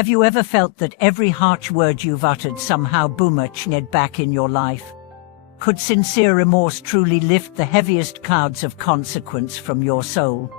Have you ever felt that every harsh word you've uttered somehow boomeranged back in your life? Could sincere remorse truly lift the heaviest clouds of consequence from your soul?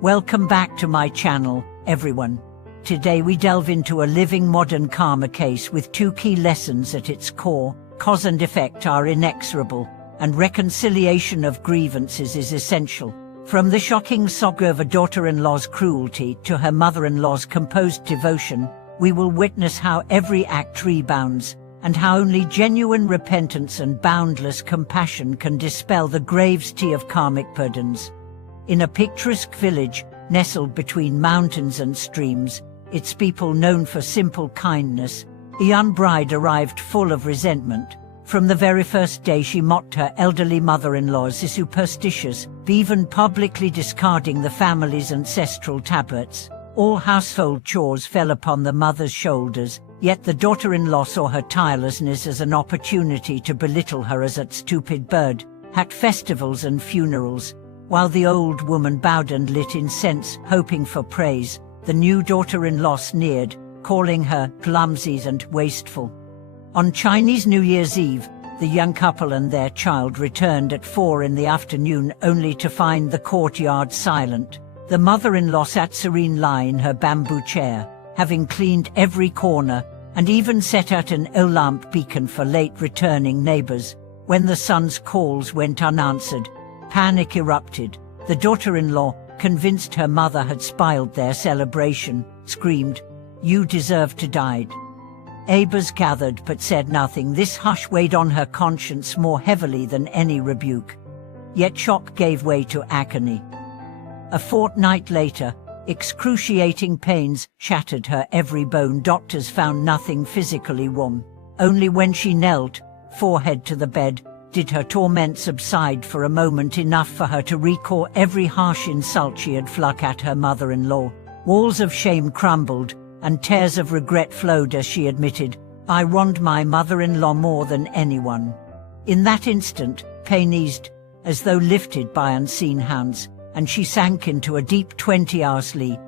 Welcome back to my channel, everyone. Today we delve into a living modern karma case with two key lessons at its core. Cause and effect are inexorable, and reconciliation of grievances is essential. From the shocking saga of a daughter-in-law's cruelty to her mother-in-law's composed devotion, we will witness how every act rebounds, and how only genuine repentance and boundless compassion can dispel the gravity of karmic burdens. In a picturesque village, nestled between mountains and streams, its people known for simple kindness, a young bride arrived full of resentment. From the very first day she mocked her elderly mother-in-law as superstitious, even publicly discarding the family's ancestral tablets. All household chores fell upon the mother's shoulders, yet the daughter-in-law saw her tirelessness as an opportunity to belittle her as a stupid bird. At festivals and funerals, while the old woman bowed and lit incense, hoping for praise, the new daughter-in-law sneered, calling her clumsy and wasteful. On Chinese New Year's Eve, the young couple and their child returned at 4 in the afternoon only to find the courtyard silent. The mother-in-law sat serene in her bamboo chair, having cleaned every corner, and even set out an oil-lamp beacon for late-returning neighbors. When the son's calls went unanswered, panic erupted. The daughter-in-law, convinced her mother had spoiled their celebration, screamed, "You deserve to die." Neighbors gathered but said nothing. This hush weighed on her conscience more heavily than any rebuke. Yet shock gave way to agony. A fortnight later, excruciating pains shattered her every bone. Doctors found nothing physically wrong. Only when she knelt, forehead to the bed, did her torment subside for a moment, enough for her to recall every harsh insult she had flung at her mother-in-law. Walls of shame crumbled, and tears of regret flowed as she admitted, "I wronged my mother-in-law more than anyone." In that instant, pain eased, as though lifted by unseen hands, and she sank into a deep 20-hour sleep.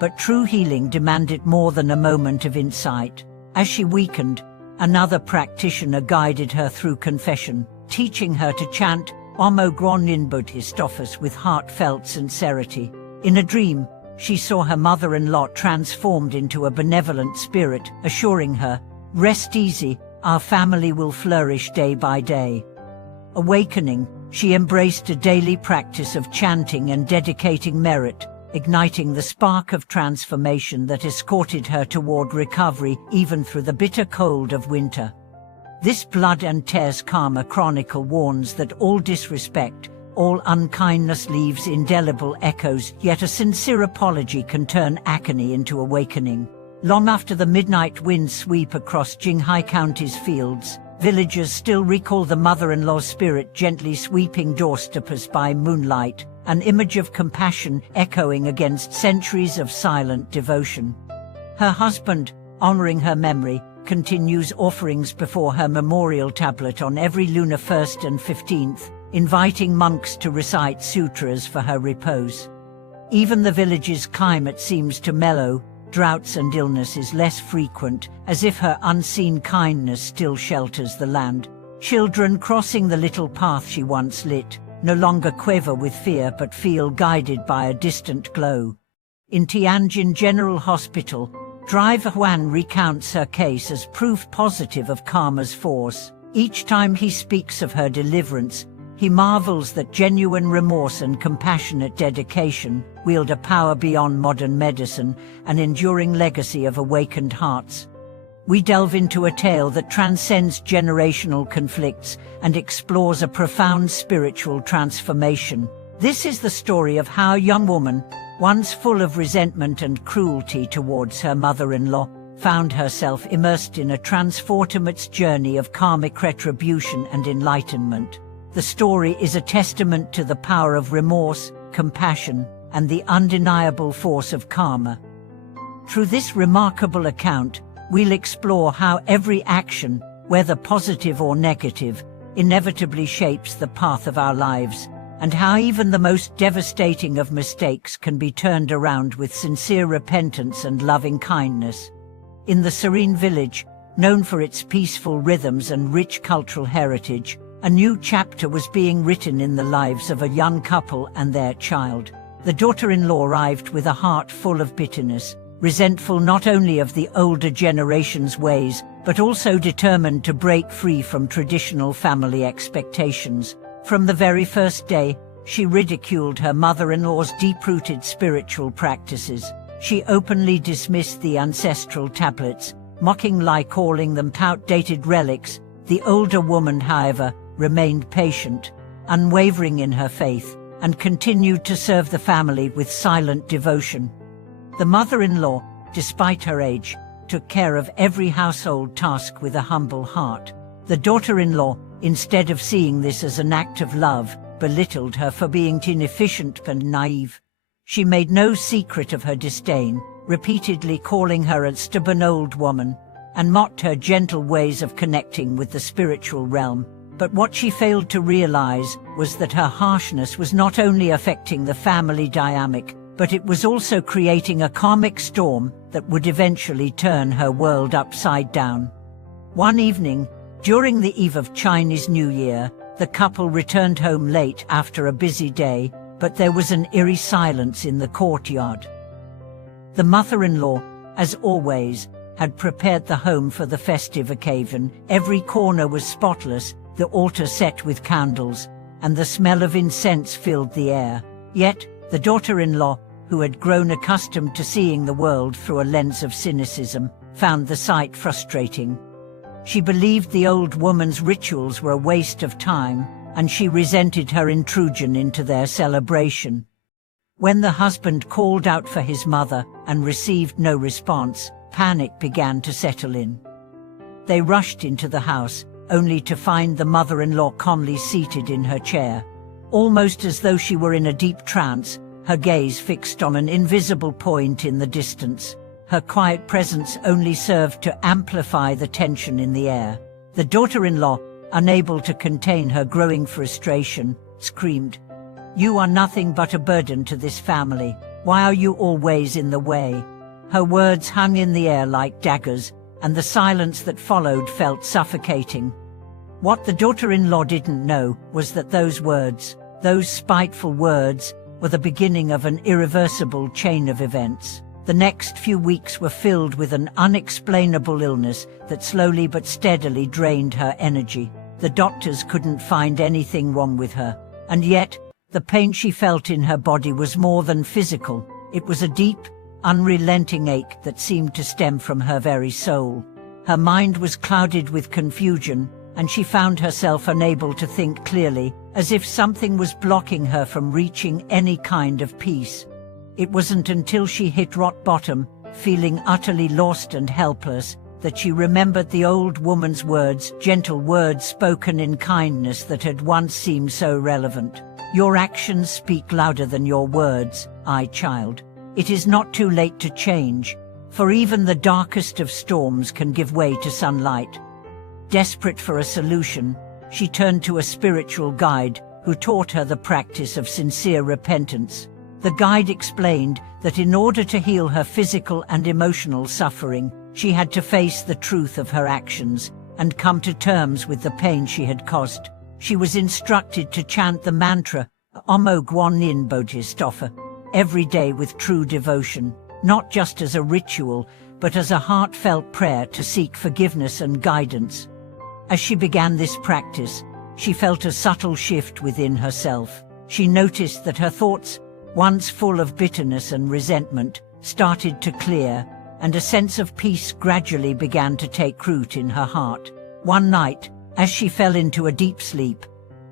But true healing demanded more than a moment of insight. As she weakened, another practitioner guided her through confession, teaching her to chant Omo Gronin Buddhist office with heartfelt sincerity. In a dream, she saw her mother-in-law transformed into a benevolent spirit, assuring her, "Rest easy, our family will flourish day by day." Awakening, she embraced a daily practice of chanting and dedicating merit, igniting the spark of transformation that escorted her toward recovery even through the bitter cold of winter. This Blood and Tears Karma Chronicle warns that all disrespect, all unkindness leaves indelible echoes, yet a sincere apology can turn agony into awakening. Long after the midnight winds sweep across Jinghai County's fields, villagers still recall the mother-in-law's spirit gently sweeping doorsteps by moonlight, an image of compassion echoing against centuries of silent devotion. Her husband, honoring her memory, continues offerings before her memorial tablet on every lunar 1st and 15th, inviting monks to recite sutras for her repose. Even the village's climate seems to mellow, droughts and illness is less frequent, as if her unseen kindness still shelters the land. Children crossing the little path she once lit, no longer quiver with fear but feel guided by a distant glow. In Tianjin General Hospital, Driver Huan recounts her case as proof positive of karma's force. Each time he speaks of her deliverance, he marvels that genuine remorse and compassionate dedication wield a power beyond modern medicine, an enduring legacy of awakened hearts. We delve into a tale that transcends generational conflicts and explores a profound spiritual transformation. This is the story of how a young woman, once full of resentment and cruelty towards her mother-in-law, found herself immersed in a transformative journey of karmic retribution and enlightenment. The story is a testament to the power of remorse, compassion, and the undeniable force of karma. Through this remarkable account, we'll explore how every action, whether positive or negative, inevitably shapes the path of our lives, and how even the most devastating of mistakes can be turned around with sincere repentance and loving kindness. In the serene village, known for its peaceful rhythms and rich cultural heritage, a new chapter was being written in the lives of a young couple and their child. The daughter-in-law arrived with a heart full of bitterness, resentful not only of the older generation's ways, but also determined to break free from traditional family expectations. From the very first day, she ridiculed her mother-in-law's deep-rooted spiritual practices. She openly dismissed the ancestral tablets, mockingly calling them outdated relics. The older woman, however, remained patient, unwavering in her faith, and continued to serve the family with silent devotion. The mother-in-law, despite her age, took care of every household task with a humble heart. The daughter-in-law, instead of seeing this as an act of love, belittled her for being inefficient and naive. She made no secret of her disdain, repeatedly calling her a stubborn old woman, and mocked her gentle ways of connecting with the spiritual realm. But what she failed to realize was that her harshness was not only affecting the family dynamic, but it was also creating a karmic storm that would eventually turn her world upside down. One evening, during the eve of Chinese New Year, the couple returned home late after a busy day, but there was an eerie silence in the courtyard. The mother-in-law, as always, had prepared the home for the festive occasion. Every corner was spotless, the altar set with candles, and the smell of incense filled the air. Yet, the daughter-in-law, who had grown accustomed to seeing the world through a lens of cynicism, found the sight frustrating. She believed the old woman's rituals were a waste of time, and she resented her intrusion into their celebration. When the husband called out for his mother and received no response, panic began to settle in. They rushed into the house, only to find the mother-in-law calmly seated in her chair. Almost as though she were in a deep trance, her gaze fixed on an invisible point in the distance. Her quiet presence only served to amplify the tension in the air. The daughter-in-law, unable to contain her growing frustration, screamed, "You are nothing but a burden to this family. Why are you always in the way?" Her words hung in the air like daggers, and the silence that followed felt suffocating. What the daughter-in-law didn't know was that those words, those spiteful words, were the beginning of an irreversible chain of events. The next few weeks were filled with an unexplainable illness that slowly but steadily drained her energy. The doctors couldn't find anything wrong with her, and yet, the pain she felt in her body was more than physical. It was a deep, unrelenting ache that seemed to stem from her very soul. Her mind was clouded with confusion, and she found herself unable to think clearly, as if something was blocking her from reaching any kind of peace. It wasn't until she hit rock bottom, feeling utterly lost and helpless, that she remembered the old woman's words, gentle words spoken in kindness that had once seemed so relevant. "Your actions speak louder than your words, child. It is not too late to change, for even the darkest of storms can give way to sunlight." Desperate for a solution, she turned to a spiritual guide who taught her the practice of sincere repentance. The guide explained that in order to heal her physical and emotional suffering, she had to face the truth of her actions and come to terms with the pain she had caused. She was instructed to chant the mantra, Omo Guanyin Bodhisattva, every day with true devotion, not just as a ritual, but as a heartfelt prayer to seek forgiveness and guidance. As she began this practice, she felt a subtle shift within herself. She noticed that her thoughts, once full of bitterness and resentment, started to clear, and a sense of peace gradually began to take root in her heart. One night, as she fell into a deep sleep,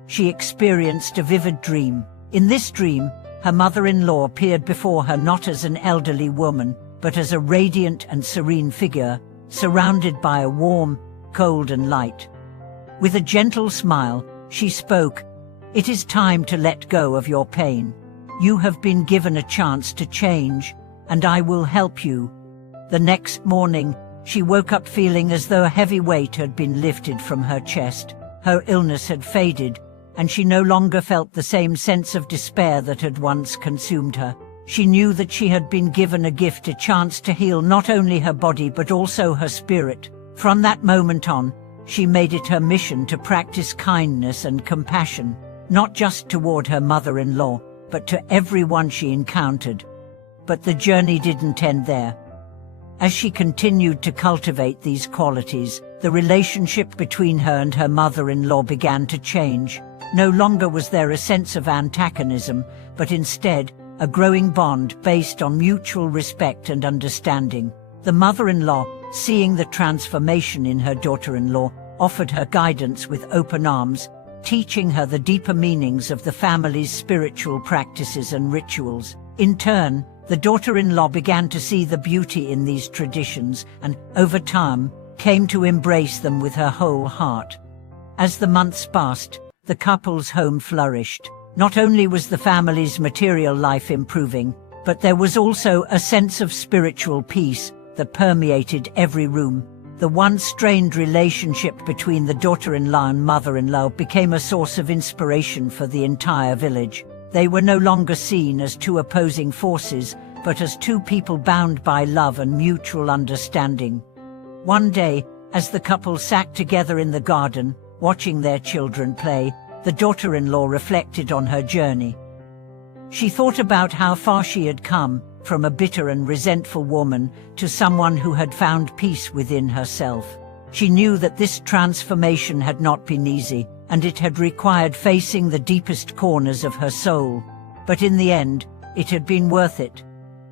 she experienced a vivid dream. In this dream, her mother-in-law appeared before her not as an elderly woman, but as a radiant and serene figure, surrounded by a warm, golden light. With a gentle smile, she spoke, "It is time to let go of your pain. You have been given a chance to change, and I will help you." The next morning, she woke up feeling as though a heavy weight had been lifted from her chest. Her illness had faded, and she no longer felt the same sense of despair that had once consumed her. She knew that she had been given a gift, a chance to heal not only her body but also her spirit. From that moment on, she made it her mission to practice kindness and compassion, not just toward her mother-in-law, but to everyone she encountered. But the journey didn't end there. As she continued to cultivate these qualities, the relationship between her and her mother-in-law began to change. No longer was there a sense of antagonism, but instead, a growing bond based on mutual respect and understanding. The mother-in-law, seeing the transformation in her daughter-in-law, offered her guidance with open arms, teaching her the deeper meanings of the family's spiritual practices and rituals. In turn, the daughter-in-law began to see the beauty in these traditions and, over time, came to embrace them with her whole heart. As the months passed, the couple's home flourished. Not only was the family's material life improving, but there was also a sense of spiritual peace that permeated every room. The once strained relationship between the daughter-in-law and mother-in-law became a source of inspiration for the entire village. They were no longer seen as two opposing forces, but as two people bound by love and mutual understanding. One day, as the couple sat together in the garden, watching their children play, the daughter-in-law reflected on her journey. She thought about how far she had come, from a bitter and resentful woman to someone who had found peace within herself. She knew that this transformation had not been easy, and it had required facing the deepest corners of her soul. But in the end, it had been worth it.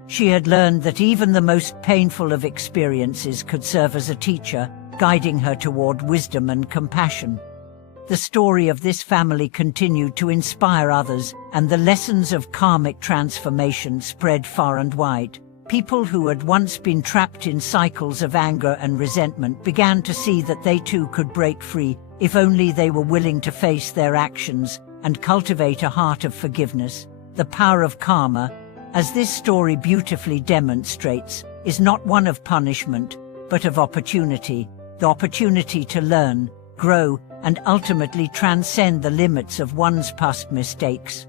She had learned that even the most painful of experiences could serve as a teacher, guiding her toward wisdom and compassion. The story of this family continued to inspire others, and the lessons of karmic transformation spread far and wide. People who had once been trapped in cycles of anger and resentment began to see that they too could break free, if only they were willing to face their actions and cultivate a heart of forgiveness. The power of karma, as this story beautifully demonstrates, is not one of punishment, but of opportunity. The opportunity to learn, grow, and ultimately transcend the limits of one's past mistakes.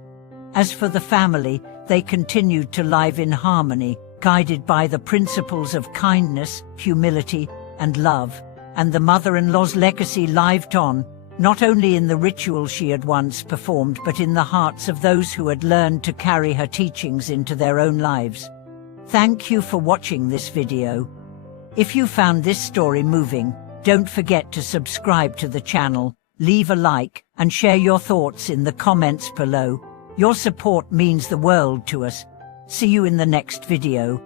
As for the family, they continued to live in harmony, guided by the principles of kindness, humility, and love, and the mother-in-law's legacy lived on, not only in the ritual she had once performed but in the hearts of those who had learned to carry her teachings into their own lives. Thank you for watching this video. If you found this story moving, don't forget to subscribe to the channel, leave a like, and share your thoughts in the comments below. Your support means the world to us. See you in the next video.